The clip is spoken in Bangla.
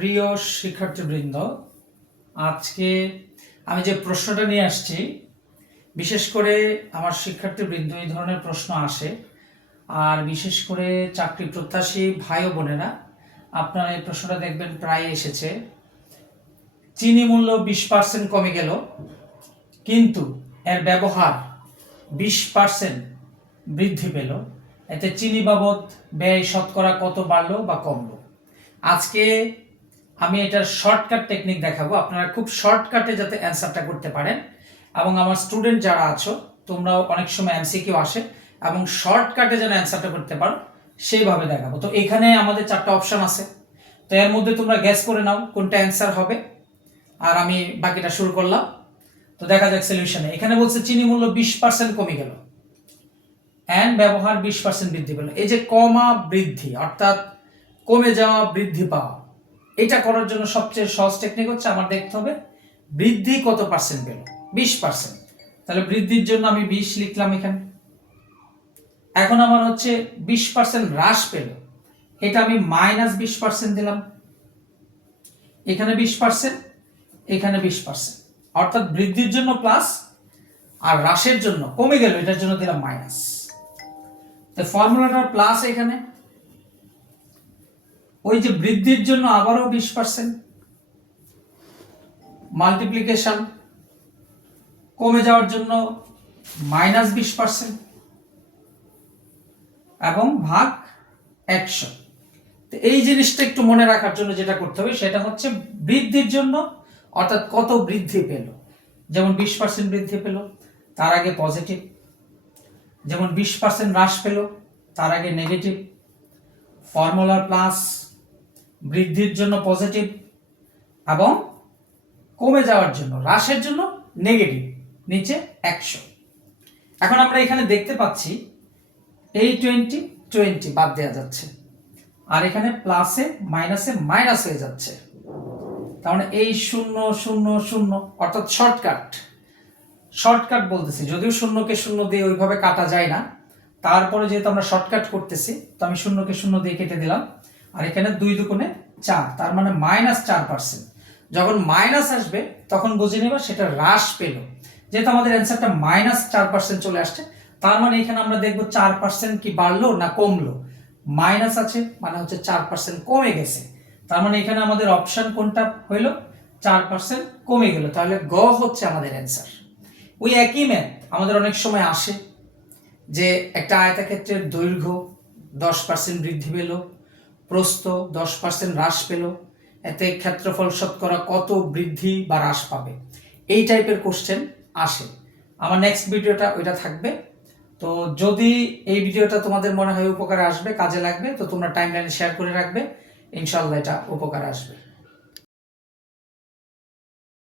প্রিয় শিক্ষার্থীবৃন্দ, আজকে আমি যে প্রশ্নটা নিয়ে আসছি, বিশেষ করে আমার শিক্ষার্থীবৃন্দ এই ধরনের প্রশ্ন আসে, আর বিশেষ করে চাকরি প্রত্যাশী ভাই ও বোনেরা আপনারা এই প্রশ্নটা দেখবেন প্রায় এসেছে। চিনি মূল্য 20% কমে গেল, কিন্তু এর ব্যবহার 20% বৃদ্ধি পেল, এতে চিনি বাবদ ব্যয় শতকরা কত বাড়লো বা কমলো। আজকে আমি এটার শর্টকাট টেকনিক দেখাবো, আপনারা খুব শর্টকাটে যাতে অ্যান্সারটা করতে পারেন। এবং আমার স্টুডেন্ট যারা আছো, তোমরাও অনেক সময় এমসিকিউ আসে এবং শর্টকাটে যেন অ্যান্সারটা করতে পারো সেইভাবে দেখাবো। তো এখানে আমাদের 4টা অপশন আছে, তো এর মধ্যে তোমরা গ্যাস করে নাও কোনটা অ্যান্সার হবে, আর আমি বাকিটা শুরু করলাম। তো দেখা যাক সলিউশনে। এখানে বলছে চিনি মূল্য 20% কমে গেল অ্যান্ড ব্যবহার 20% বৃদ্ধি পেল। এই যে কমা বৃদ্ধি অর্থাৎ কমে যাওয়া বৃদ্ধি পাওয়া, এটা করার জন্য সবচেয়ে সহজ টেকনিক হচ্ছে আমার দেখতে হবে বৃদ্ধি কত পার্সেন্ট পেল। 20%, তাহলে বৃদ্ধির জন্য আমি 20 লিখলাম এখানে। এখন আমার হচ্ছে 20% হ্রাস পেল, এটা আমি -20% দিলাম। এখানে 20%, এখানে 20%, অর্থাৎ বৃদ্ধির জন্য প্লাস আর হ্রাসের জন্য কমে গেল, এটার জন্য দিলাম মাইনাস। তো ফর্মুলাটা প্লাস, এখানে ওই যে বৃদ্ধির জন্য আবারও 20% মাল্টিপ্লিকেশন, কমে যাওয়ার জন্য -20% এবং ভাগ 100। তো এই জিনিসটা একটু মনে রাখার জন্য যেটা করতে হবে সেটা হচ্ছে বৃদ্ধির জন্য অর্থাৎ কত বৃদ্ধি পেল। যেমন 20% বৃদ্ধি পেল, তার আগে পজিটিভ। যেমন 20% হ্রাস পেল, তার আগে নেগেটিভ। ফর্মুলা প্লাস, বৃদ্ধির জন্য পজিটিভ এবং কমে যাওয়ার জন্য হ্রাসের জন্য নেগেটিভ, নিচে 100। এখন আমরা এখানে দেখতে পাচ্ছি এই 20 বাদ দেওয়া যাচ্ছে, আর এখানে প্লাসে মাইনাসে মাইনাস হয়ে যাচ্ছে। তার মানে এই 0 0 0, অর্থাৎ শর্টকাট বলতেছি, যদিও শূন্যকে শূন্য দিয়ে ওইভাবে কাটা যায় না, তারপরে যেহেতু আমরা শর্টকাট করতেছি তো আমি শূন্যকে শূন্য দিয়ে কেটে দিলাম। আর এখানে 2 দুগুণে 4, তার মানে -4%। যখন মাইনাস আসবে তখন বুঝে নেবা সেটা হ্রাস পেল। যেহেতু আমাদের অ্যান্সারটা -4% চলে আসছে, তার মানে এখানে আমরা দেখবো 4% কি বাড়লো না কমলো। মাইনাস আছে মানে হচ্ছে 4% কমে গেছে, তার মানে এখানে আমাদের অপশন কোনটা হইলো, 4% কমে গেল। তাহলে গ হচ্ছে আমাদের অ্যান্সার। ওই একই ম্যাথ আমাদের অনেক সময় আসে যে একটা আয়তক্ষেত্রের দৈর্ঘ্য 10% বৃদ্ধি পেল, প্রস্থ 10% হ্রাস পেল, এতে ক্ষেত্রফল শতকরা কত বৃদ্ধি বা হ্রাস পাবে। এই টাইপের কোশ্চেন আসে। আমার নেক্সট ভিডিওটা ওইটা থাকবে। তো যদি এই ভিডিওটা তোমাদের মনে হয় উপকারে আসবে, কাজে লাগবে, তো তোমরা টাইমলাইনে শেয়ার করে রাখবে, ইনশাআল্লাহ এটা উপকারে আসবে।